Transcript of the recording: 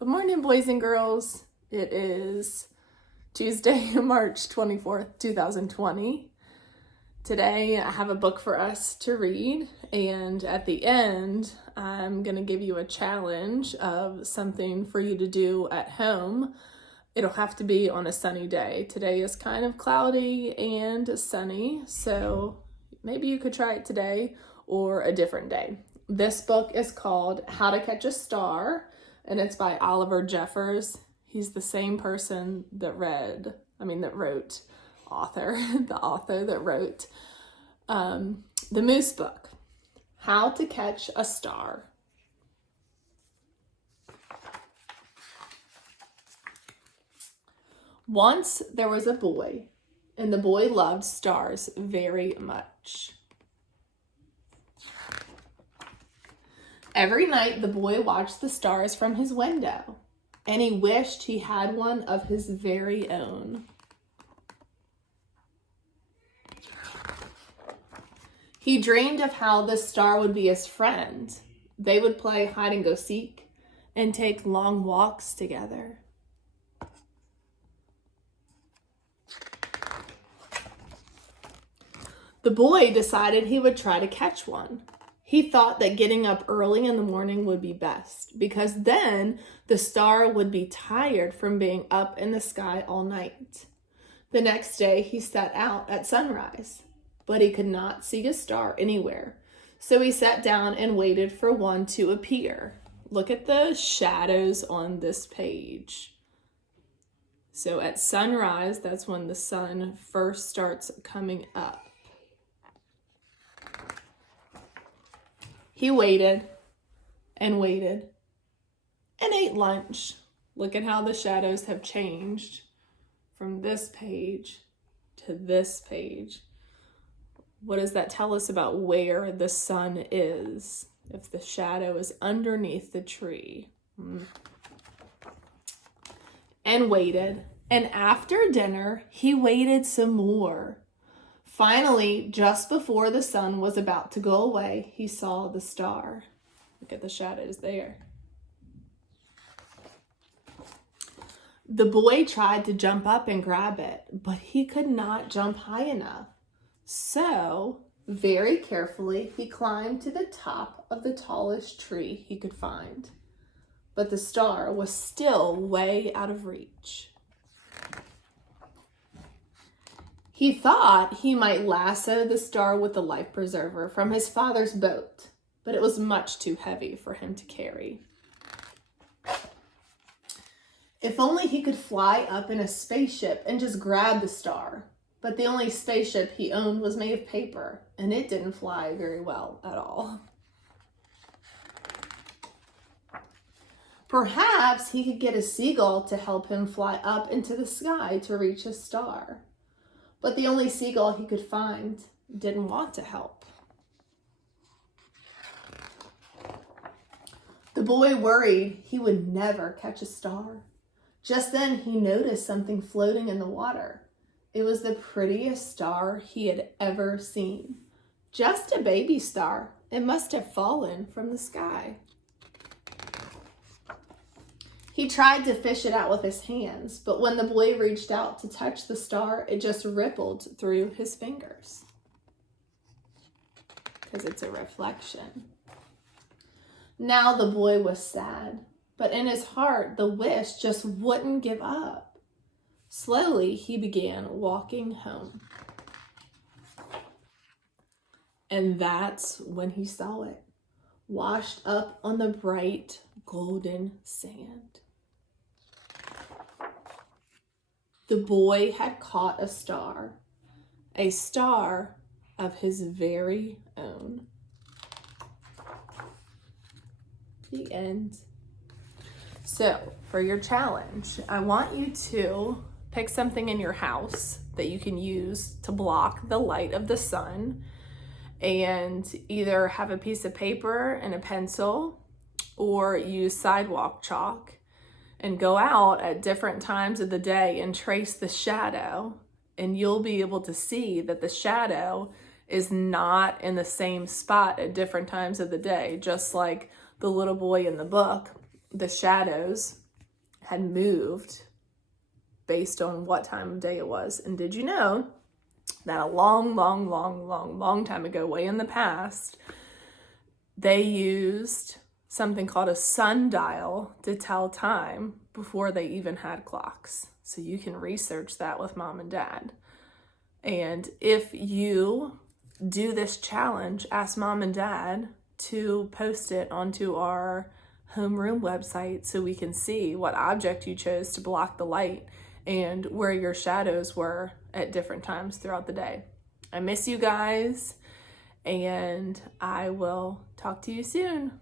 Good morning, boys and girls. It is Tuesday, March 24th, 2020. Today, I have a book for us to read, and at the end, I'm going to give you a challenge of something for you to do at home. It'll have to be on a sunny day. Today is kind of cloudy and sunny, so maybe you could try it today or a different day. This book is called How to Catch a Star, and it's by Oliver Jeffers. He's the same person that wrote, the author that wrote the Moose book, How to Catch a Star. Once there was a boy, and the boy loved stars very much. Every night, the boy watched the stars from his window, and he wished he had one of his very own. He dreamed of how the star would be his friend. They would play hide and go seek and take long walks together. The boy decided he would try to catch one. He thought that getting up early in the morning would be best, because then the star would be tired from being up in the sky all night. The next day, he set out at sunrise, but he could not see a star anywhere. So he sat down and waited for one to appear. Look at the shadows on this page. So at sunrise, that's when the sun first starts coming up. He waited and waited and ate lunch. Look at how the shadows have changed from this page to this page. What does that tell us about where the sun is? If the shadow is underneath the tree. And waited. And after dinner, he waited some more. Finally, just before the sun was about to go away, he saw the star. Look at the shadows there. The boy tried to jump up and grab it, but he could not jump high enough. So, very carefully, he climbed to the top of the tallest tree he could find. But the star was still way out of reach. He thought he might lasso the star with the life preserver from his father's boat, but it was much too heavy for him to carry. If only he could fly up in a spaceship and just grab the star. But the only spaceship he owned was made of paper, and it didn't fly very well at all. Perhaps he could get a seagull to help him fly up into the sky to reach a star. But the only seagull he could find didn't want to help. The boy worried he would never catch a star. Just then he noticed something floating in the water. It was the prettiest star he had ever seen. Just a baby star. It must have fallen from the sky. He tried to fish it out with his hands, but when the boy reached out to touch the star, it just rippled through his fingers. Because it's a reflection. Now the boy was sad, but in his heart, the wish just wouldn't give up. Slowly, he began walking home. And that's when he saw it, washed up on the bright golden sand. The boy had caught a star of his very own. The end. So, for your challenge, I want you to pick something in your house that you can use to block the light of the sun, and either have a piece of paper and a pencil or use sidewalk chalk and go out at different times of the day and trace the shadow, and you'll be able to see that the shadow is not in the same spot at different times of the day. Just like the little boy in the book, the shadows had moved based on what time of day it was. And did you know that a long time ago, way in the past, they used something called a sundial to tell time before they even had clocks? So you can research that with mom and dad. And if you do this challenge, ask mom and dad to post it onto our homeroom website so we can see what object you chose to block the light and where your shadows were at different times throughout the day. I miss you guys, and I will talk to you soon.